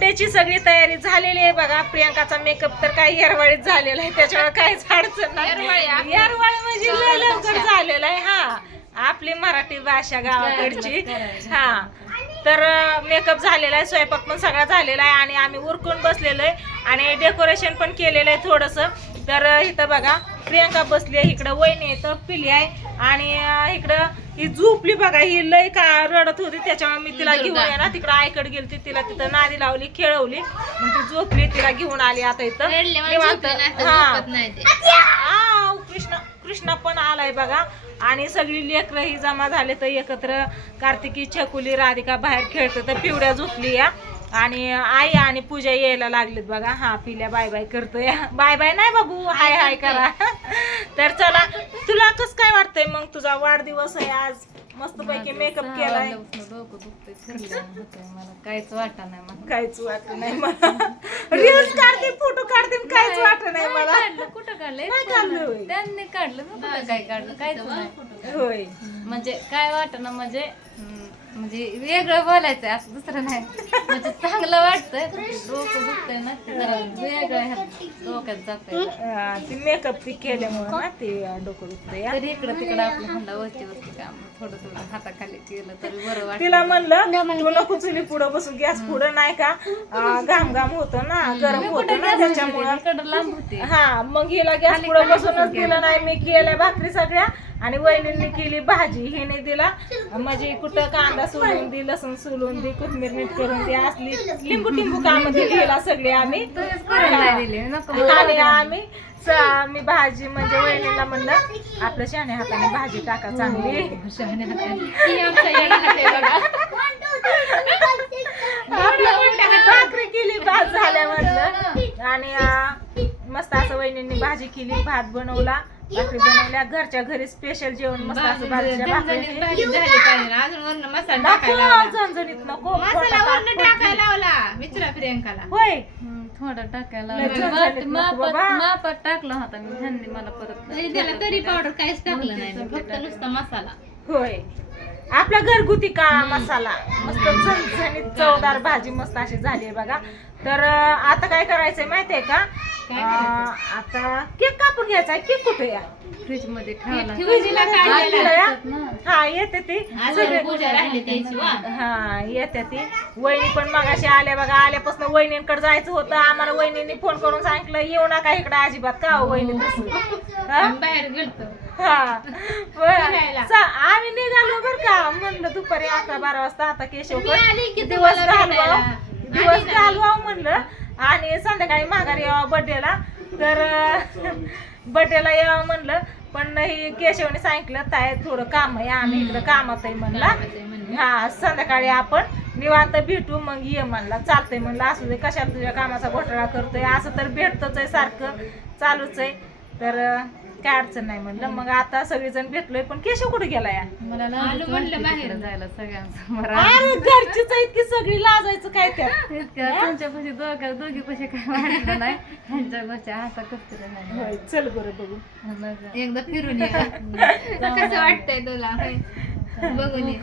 बर्थडेची सगळी तयारी झालेली आहे बघा. प्रियंकाचा मेकअप तर काही येरवाळीत झालेला आहे, त्याच्यावर काहीच अडचण नाही. येरवाळी म्हणजे लय लवकर झालेला आहे. हा, आपली मराठी भाषा गावाकडची. हा, तर मेकअप झालेला आहे, स्वयंपाक पण सगळा झालेला आहे आणि आम्ही उरकून बसलेलो आहे आणि डेकोरेशन पण केलेलं आहे थोडंसं. तर इथं बघा प्रियंका बसली आहे, इकडं वहिनी तर पिली आहे आणि इकडं ही झोपली बघा. ही लय का रडत होती, त्याच्यामुळे मी तिला घेऊन आहे ना तिकडं आईकडे गेली, तिला तिथं नादी लावली, खेळवली, मग ती झोपली, तिला घेऊन आली आता इथं निवांत. हा, कृष्णा पण आलाय बघा आणि सगळी लेकरं ही जमा झाले तर एकत्र. कार्तिकी, छकुली, राधिका बाहेर खेळते तर पिवड्या झोपली या आणि आई आणि पूजा यायला लागलीत बघा. हा, पिल्या बाय बाय करतोय. बाय बाय नाही बाबू, हाय हाय करा. तर चला, तुला कसं काय वाटतंय मग? तुझा वाढदिवस आहे आज, मस्त पैकी मेकअप केलाय. मला काहीच वाटत नाही. मला काहीच वाटत नाही मला. रील्स काढते, फोटो काढते, काहीच वाटत नाही मला. कुठं काढलं? नाही काढलं होय. त्यांनी काढलं, मी कुठं काय काढलं? काहीच नाही. होय, म्हणजे काय वाटत ना, म्हणजे वेगळं बोलायचंय असं, दुसरं नाही. म्हणजे चांगलं वाटतंय, डोकं दुखतंय ना, ते जरा वेगळं डोक्यात जातंय. ती मेकअप ती केल्यामुळे ना ते डोकं दुखतंय. तर इकडं तिकडं आपलं म्हणलं वरती काम थोडं थोडं हाताखाली केलं तरी बरं वाटतं. तिला म्हणलं तू नको चुली पुढं बसून, गॅस पुढं नाही का घाम घाम होतो ना, गरम होतं ना, त्याच्यामुळं इकडं लांब होते. हा, मग हिला गॅस पुढं बसूनच दिलं नाही. मी केल्या भाकरी सगळ्या आणि वहिनींनी केली भाजी. हिने दिला म्हणजे कुठं कांदा सोलून दे, लसूण सोलून दे, कोथिंबीर मीठ करून दे, असली लिंबू टिंबू काम दिली हिला सगळे आम्ही. आणि आम्ही मी भाजी म्हणजे वहिनीला म्हणलं आपलं शहाण्या हाताने भाजी टाका चांगली. शहाण्या हाताने भाकरी केली, भात झाल्या म्हणलं आणि मस्त असं वहिनींनी भाजी केली, भात बनवला, भाकरी बनवल्या. घरच्या घरी स्पेशल जेवण मस्त असं भाजीच्या भाकरी. झणझणीत नको प्रियंकाला होय, थोडं टाकायला झणझणीत नको बाबा. मापात टाकला होता मी, ह्यांनी मला परत तरी पावडर काहीच टाकलं नाही, फक्त नुसता मसाला. होय, आपला घरगुती काळा मसाला, मस्त झणझणीत चवदार भाजी मस्त अशी झाली आहे बघा. तर आता काय करायचंय माहितीये का? आता केक कापून घ्यायचा आहे. केक कुठे या? फ्रीज मध्ये ठेवला. हा, येते ती पूजा राहिली त्याची वा. हा, येते ती. वहिनी पण मगाशी आल्या बघा. आल्यापासून वहिनींकडे जायचं होतं आम्हाला. वहिनींनी फोन करून सांगितलं येऊ नका इकडे अजिबात. का हो वहिनी तसं? बाहेर गेलतो. हा, आम्ही निघालो बर का. म्हणलं दुपारी 11-12 वाजता आता केशव दिवस घालवा म्हणलं आणि संध्याकाळी माघारी यावं बर्थडेला. तर बर्थडेला यावं म्हणलं, पण ही केशवने सांगितलं ताई थोडं काम आहे, आम्ही इकडं कामात आहे म्हणला. हा, संध्याकाळी आपण निवांत भेटू, मग ये म्हणला. चालतंय म्हणलं, असू दे, कशाला तुझ्या कामाचा घोटाळा करतोय, असं तर भेटतच आहे, सारखं चालूच आहे, तर काय अडचण नाही म्हणलं. मग आता सगळेजण भेटलोय, पण केशव कुठे गेला या? मला म्हणलं बाहेर जायला सगळ्यांसमोर. अरे घरचीच आहेत की सगळी, लाजायचं काय त्यात? तुमच्यापाशी दोघी पाशी काय वाटलं नाही, ह्यांच्या पाशी आता करते नाही. होय, चल बरं बघू. एकदा फिरून ये. कसं वाटतंय तुला? बघून ये.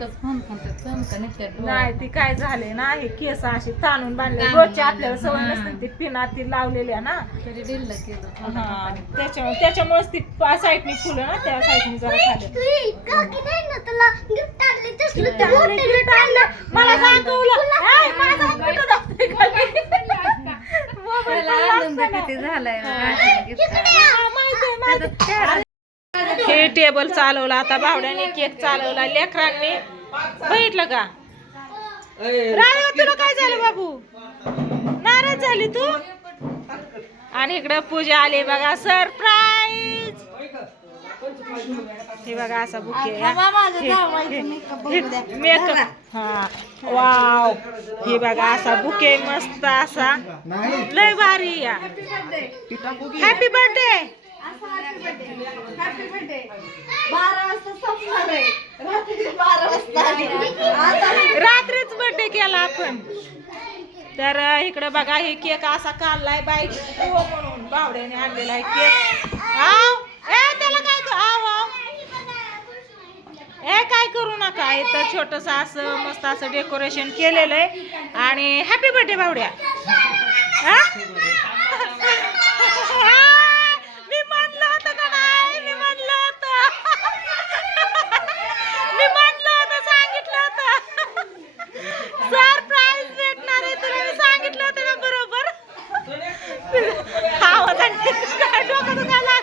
नाही, ती काय झाले ना, हे केस अशी ताणून बांधले, रोजच्या आपल्याला सवय नसते, ती पिना ती लावलेल्या ना, तरी दिलं केलं. त्याच्यामुळेच ती साईडनी फुलं ना, त्या साईडनी जरा खाली. मला किती झालाय. हे टेबल चालवला आता भावड्याने, केक चालवला लेकरांनी. बघितलं का राधा, तुला काय झालं बाबू? नाराज झाली तू? आणि इकडं पूजा आली बघा, सरप्राईज. हे बघा असा बुके मेकअप. हा, वाव, हे बघा असा बुके मस्त असा, लय भारी या. Happy birthday. रात्रीच बर्थडे केला आपण. तर इकडे बघा हे केक असा काढलाय बाईक म्हणून बावड्याने आणलेला आहे केक. आव, ए त्याला काय आव आव, काय करू नका. इथं छोटस असं मस्त असं डेकोरेशन केलेलं आहे आणि हॅपी बर्थडे बावड्या. हा? मी म्हणलं होतं का नाही, मी म्हणलं होतं सांगितलं होतं सरप्राईज भेटणार आहे तुला. मी सांगितलं होतं ना बरोबर. आवाज आणि काय डोकं दुखायला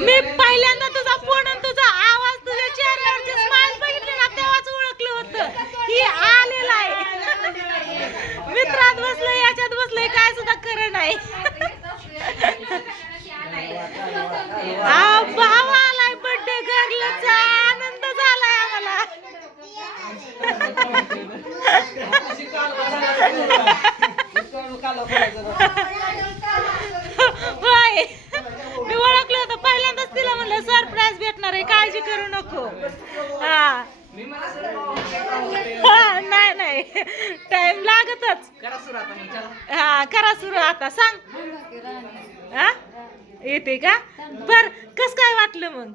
मी पहिल्यांदा तुझा फोन आणि तुझा आवाज, तुझ्या चेहऱ्यावरची स्माइल बघितली ना तेव्हाच ओळखलं होतं की आलेला आहे. मित्रात बसलंय, याच्यात बसलंय, काय सुद्धा खरं नाही. भाव आलाय बर्थडे गर्लचा, आनंद झालाय आम्हाला. होय, मी ओळखलं होतं पहिल्यांदाच. तिला म्हणलं सरप्राईज भेटणार आहे, काळजी करू नको. हा नाही नाही, टाइम लागतच. हा करा सुरू आता. सांग हा येते का? बर कस काय वाटलं मग?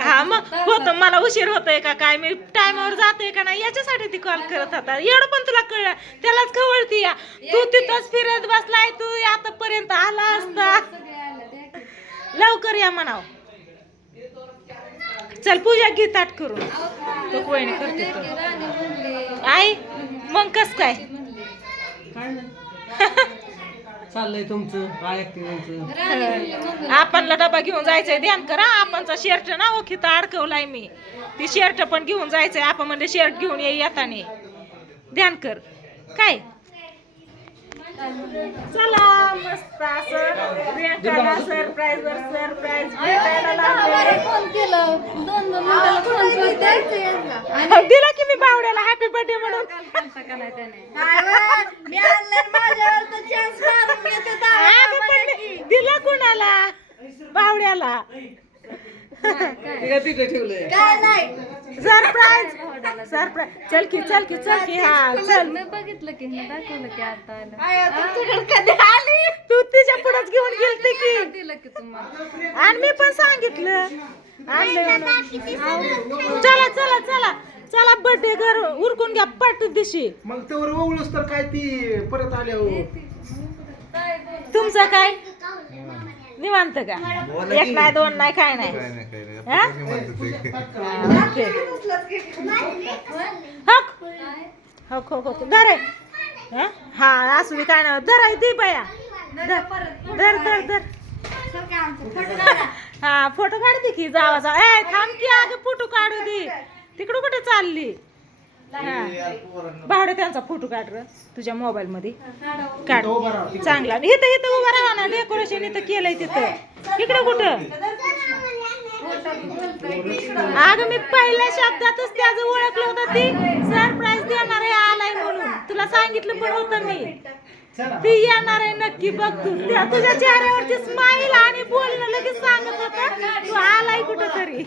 हा मग होतं, मला उशीर होतोय का काय, मी टायमावर जातोय का नाही याच्यासाठी ती कॉल करत होता. एवढं पण तुला कळलं, त्यालाच खवळती या. तू तिथंच फिरत बसलाय, तू आतापर्यंत आला असता. लवकर या म्हणाव. चल पूजा घे ताट करून. तो कोणी करते तर आई मग कस काय चाललंय तुमचं काय तुमचं? आपणला डबा घेऊन जायचंय, ध्यान करा. आपणचा शर्ट ना ओखीत अडकवलाय मी. ती शर्ट पण घेऊन जायचंय. आपण म्हणजे शर्ट घेऊन येताने ध्यान कर. काय चला मस्त असं प्रियंकाला सरप्राईज वर सरप्राईज भेटायला लागले. दिला की मी बावड्याला हॅपी बर्थडे म्हणून. दिला कुणाला? बावड्याला ठेवलंय सरप्राईज. सरप्राईज चल की चल की चल की. हा चल. मी बघितलं की मी दाखवलं की आता आली तू तिच्या पुढेच घेऊन गेलती की. दिलं की तुम्हाला. आणि मी पण सांगितलं आणलं म्हणून. चला चला चला चला बर्थडे घर उरकून घ्या पट दिशी. मग तेवर ओळूस तर काय ती परत आल्या हो. तुमचं काय निवांत का? एक नाही दोन नाही काय नाही. हा? ओके. हक हक हक धर आहे. हा असू दे काय नाही. धर आहे ती बाया. धर धर धर. हा फोटो काढते की जावाचा. ए थांब की अगं फोटो काढू दे. तिकडं कुठे चालली? भावडे त्यांचा फोटो काढ र तुझ्या मोबाईल मध्ये. काढ चांगला. इथं इथं उभा राहा ना. डेकोरेशन इथं केलंय तिथं. इकडं कुठं? अगं मी पहिल्या शब्दातच त्याचं ओळखलं होतं. ती सरप्राईज देणार आहे आलाय म्हणून तुला सांगितलं पण होतं मी. ती येणार आहे नक्की. बघ तू तुझ्या चेहऱ्यावरची स्माईल आणि बोलणं लगेच सांगत होता तू आलाय कुठं तरी.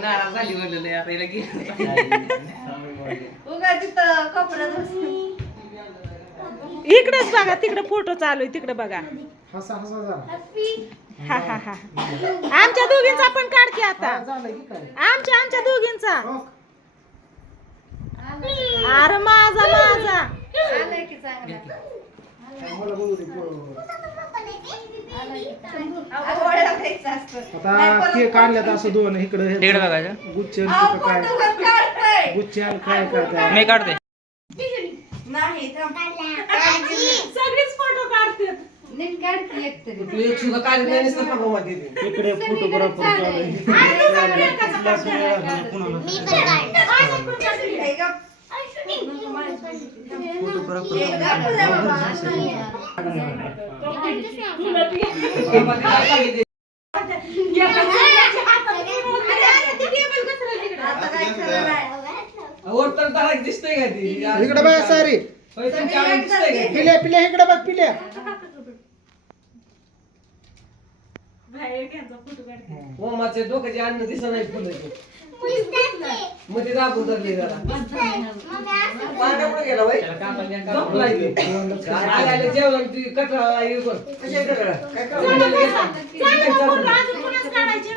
नाराज झाली बोललेलं आता हिला घे. इकडेच बघा तिकडे फोटो चालू आहे तिकडे बघा. हसा हसा जा. हा हा हा आमच्या दोघींचा पण काढ की आता. आमच्या दोघींचा. अरे माझा माझा. आता केक आणल्यात असं दोन इकडे बघायचं. गुच्छ काय गुच्छ काय काय मी काढते. सगळीच फोटो काढते. इकडे फोटोग्राफर इकडे बघ सारी पिल्या पिल्या इकडे बघ पिल्या. बाहेर घ्यायचा फोटो काढते. ओमाचे डोक्याचे अन्न दिसत नाही. मध्ये दाबून धरली जरा पाण्यापुढे गेला बाई झोपलाय ते. आल्याला जेवलं ती कटरा हे बघ.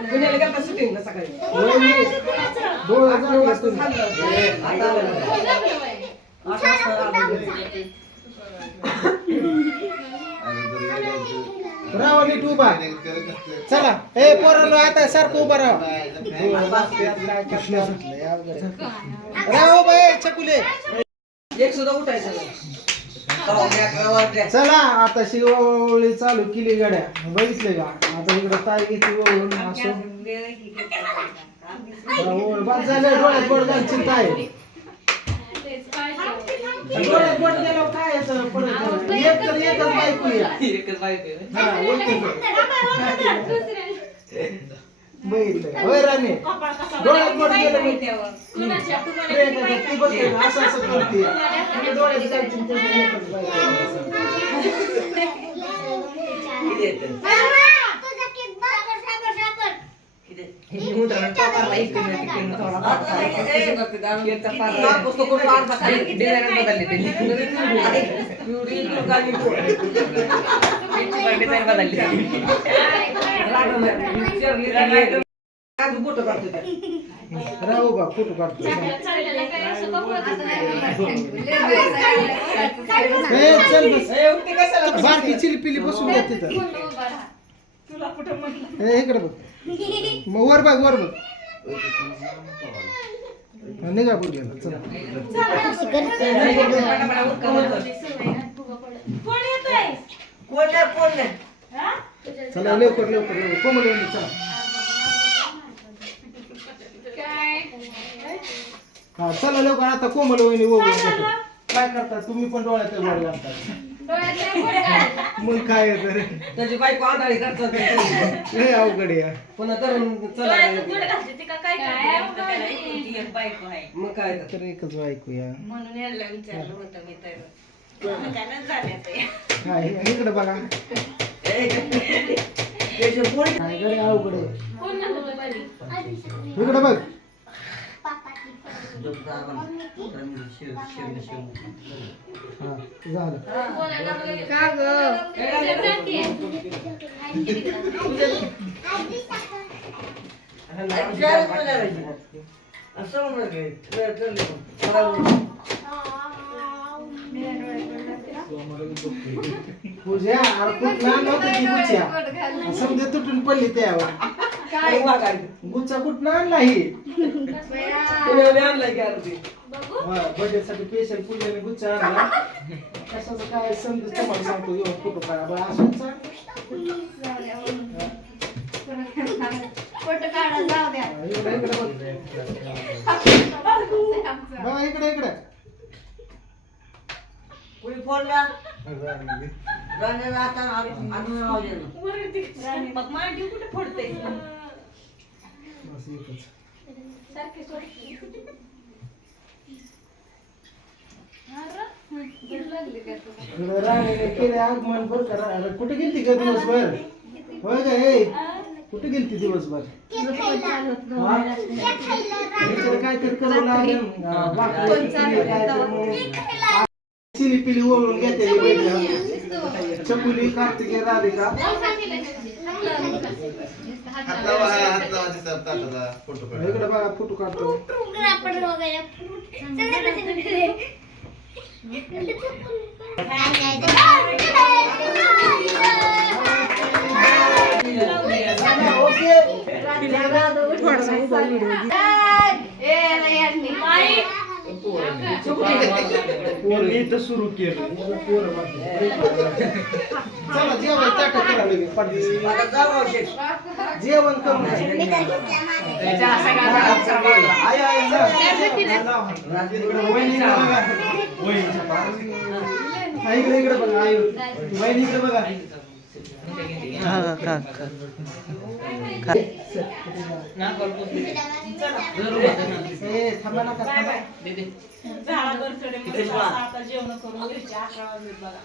पुण्याला गेलता शूटिंगला सकाळी. डोळे झाकले असतील. राहा नीट उभा. चला ए पोरांनो आता सारखं उभा राहा. राहा उभा ए छकुले. एक सुद्धा उठायचं नाही. चला आता शिवळी चालू केली गाड्या. बघितले का आता इकडं ताई घेतली ओळून असं बाद झालं. डोळ्यात बोट घालची ताई. डोळ्यात बोट गेल्यावर काय याचं परत एक तर एकच बायको या. हा, बघितलं होय राणे. डोळ्यात बोट गेलं ती बघते असं असं करते. डोळ्यात घालची तर एकच बायको. राहू बा फोटो काढतो. चल बस. बारकी चिलपिली बसून घ्या तिथं. इकडे बघ मग वर बघ वर बघ. निघा बोललेला चला. चला लवकर लवकर लवकर कोमल वहिनी चला. हा चला लवकर आता कोमल वहिनी वगैरे घेतो. काय करता तुम्ही पण डोळ्यात वर घालतात. मग काय तर त्याची बायको आंधळी करतात. लय अवघड आहे. पुन्हा करून चला मग काय तर. तर एकच बायको या. म्हणून यायला विचारलं होतं मी तर काय इकडे बघा. काय गडे अवघड आहे. इकडे बघ. हा झालं. का ग पूजा अरे खूप लहान होती ती गुच्छा. समजा तुटून पडली त्यावर. गुच्छा कुठं आणला ही. आणलाय की बर्थडे साठी स्पेशल पूजेने गुच्छा आणला. कशाचं काय समजा तुम्हाला सांगतो येऊन फोटो काढा बरं असं फोटो काढा जाऊ द्या. इकडे इकडे बघा इकडे इकडे. कुणी फोडला राण्याला आता आणून लावलेलं. कुठे फोडते बस एकच. राणीने केले आगमन बरं का. कुठे गेलती का दिवसभर. होय का हे कुठे गेलती दिवसभर. काय तर करू लागेल. चिली पिली ओळून घेते. चकुली कार्तिकी राधिका. इकडे बघा फोटो काढतो. सुरू केलं. चला जेवण ताट करा लगेच. जेवण करून इकडे इकडे बघा. वहिनी इकडे बघा. थांबा नका थांबा. जेवण करून 11 वाजले बघा.